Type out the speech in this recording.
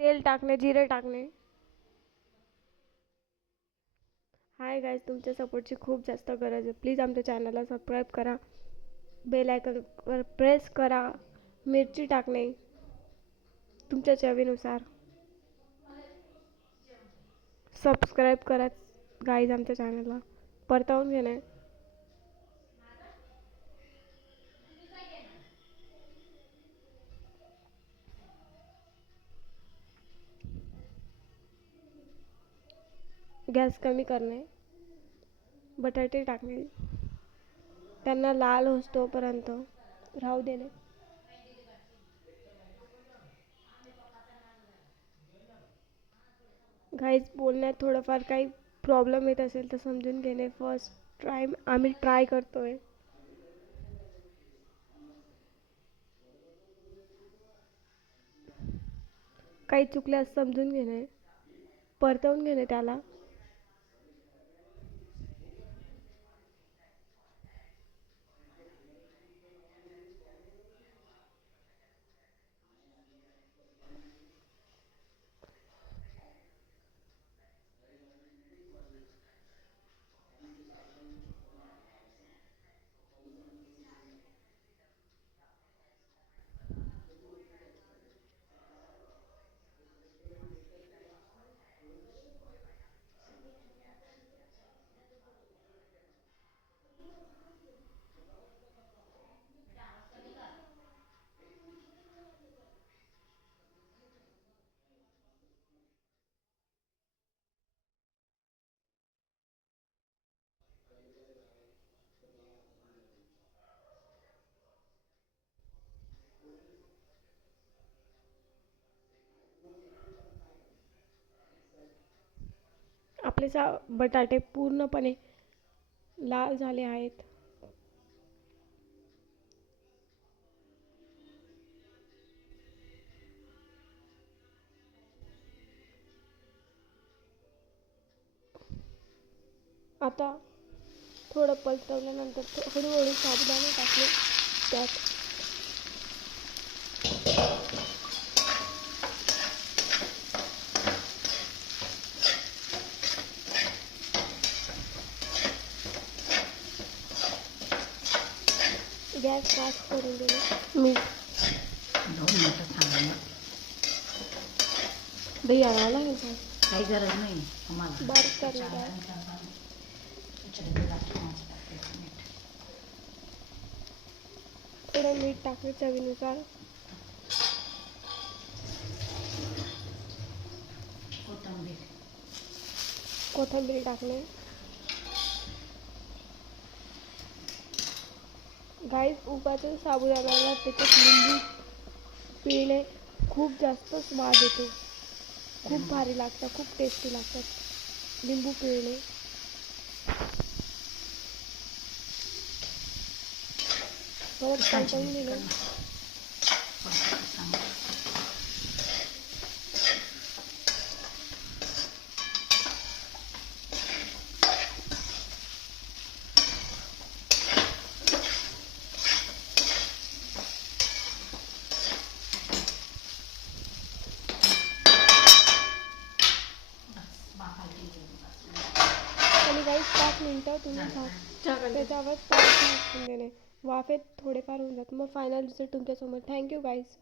तेल टाकणे, जिरे टाकणे. हाय गाईज, तुमच्या सपोर्टची खूप जास्त गरज आहे. प्लीज आमच्या चॅनलला सबस्क्राईब करा, बेल आयकॉनवर प्रेस करा. मिरची टाकणे तुमच्या चवीनुसार. सबस्क्राईब करा गाईज आमच्या चॅनलला. परतवून घेणे. गॅस कमी करणे. बटाटे टाकणे, त्यांना लाल होईस्तोपर्यंत राहू देणे. गाईज, बोलण्यात थोडंफार काही प्रॉब्लेम येत असेल तर समजून घेणे. फर्स्ट टाइम आम्ही ट्राय करतोय. काही चुकल्यास समजून घेणे, परतवून घेणे त्याला. आपले बटाटे पूर्णपणे लाल झाले आहेत. आता थोडं परतवल्यानंतर हळूहळू साबुदाणे टाकले त्यात. गॅस फास्ट करून दिले. मीठ. 2 मिनिटं थांबा. दही आणावं लागेल का? काही गरज नाही आम्हाला. बारीक करणे गॅस. थोडं मीठ टाकणे चवीनुसार. कोथिंबीर टाकणे. गाईस, उपाच्या साबुदाण्याला त्याच्यात लिंबू पिळणे खूप जास्त स्वाद येतो. खूप भारी लागतं, खूप टेस्टी लागतात लिंबू पिळणे. परत परतवून दिले. आणि गाईस 5 मिनिटं तुम्ही त्याच्यावर टाकून देणे. वाफेत थोडेफार होऊन जात, मग फायनल रिझल्ट तुमच्यासमोर. थँक्यू गाईस.